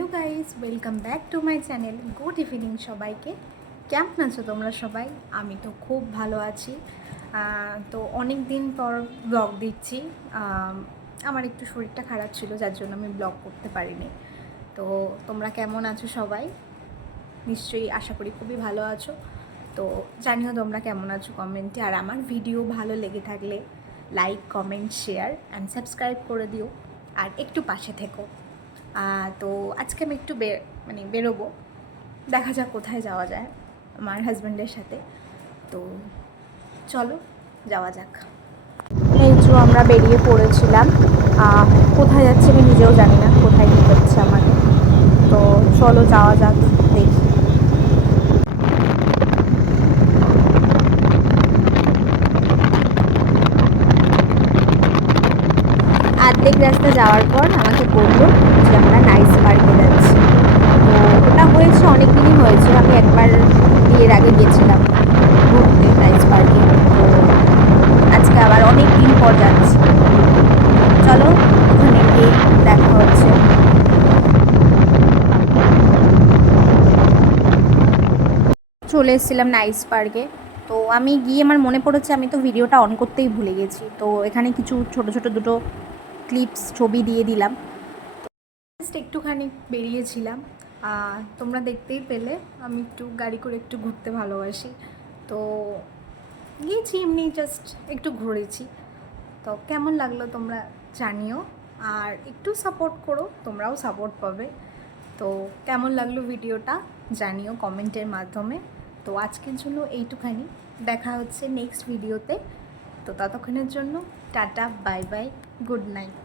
Hello guys, welcome back to my channel. Good evening সবাইকে। কেমন আছো তোমরা সবাই? আমি তো খুব ভালো আছি। তো অনেক দিন পর ব্লগ দিচ্ছি। আমার একটু শরীরটা খারাপ ছিল, যার জন্য আমি ব্লগ করতে পারিনি। তো তোমরা কেমন আছো সবাই? নিশ্চয়ই আশা করি খুবই ভালো আছো। তো জানিও তোমরা কেমন আছো কমেন্টে। আর আমার ভিডিও ভালো লেগে থাকলে like, comment, share and subscribe করে দিও। আর একটু পাশে থেকো। তো আজকে আমি একটু বেরোবো, দেখা যাক কোথায় যাওয়া যায় আমার হাজব্যান্ডের সাথে। তো চলো যাওয়া যাক। এই যে আমরা বেরিয়ে পড়েছিলাম। কোথায় যাচ্ছে আমি নিজেও জানি না, কোথায় নিয়ে যাচ্ছে আমাকে। তো চলো যাওয়া যাক, দেখি। অর্ধেক রাস্তা যাওয়ার পর আমাকে বললো যে আমরা নাইস পার্কে যাচ্ছি। তো ওটা হয়েছে অনেক দিনই হয়েছে, আমি একবার বিয়ের আগে গেছিলাম ঘুরতে নাইস পার্কে। তো আজকে আবার অনেক দিন পর যাচ্ছি। চলো ওখানে গিয়ে দেখা হচ্ছে। চলে এসেছিলাম নাইস পার্কে। তো আমি গিয়ে আমার মনে পড়েছে আমি তো ভিডিওটা অন করতেই ভুলে গেছি। তো এখানে কিছু ছোট ছোট দুটো ক্লিপস ছবি দিয়ে দিলাম। জাস্ট একটুখানি বেরিয়েছিলাম। তোমরা দেখতেই পেলে আমি একটু গাড়ি করে একটু ঘুরতে ভালোবাসি। তো গিয়েছি এমনি, জাস্ট একটু ঘুরেছি। তো কেমন লাগলো তোমরা জানিও। আর একটু সাপোর্ট করো, তোমরাও সাপোর্ট পাবে। তো কেমন লাগলো ভিডিওটা জানিও কমেন্টের মাধ্যমে। তো আজকের জন্য এইটুখানি, দেখা হচ্ছে নেক্সট ভিডিওতে। তো ততক্ষণের জন্য tata, bye bye, good night.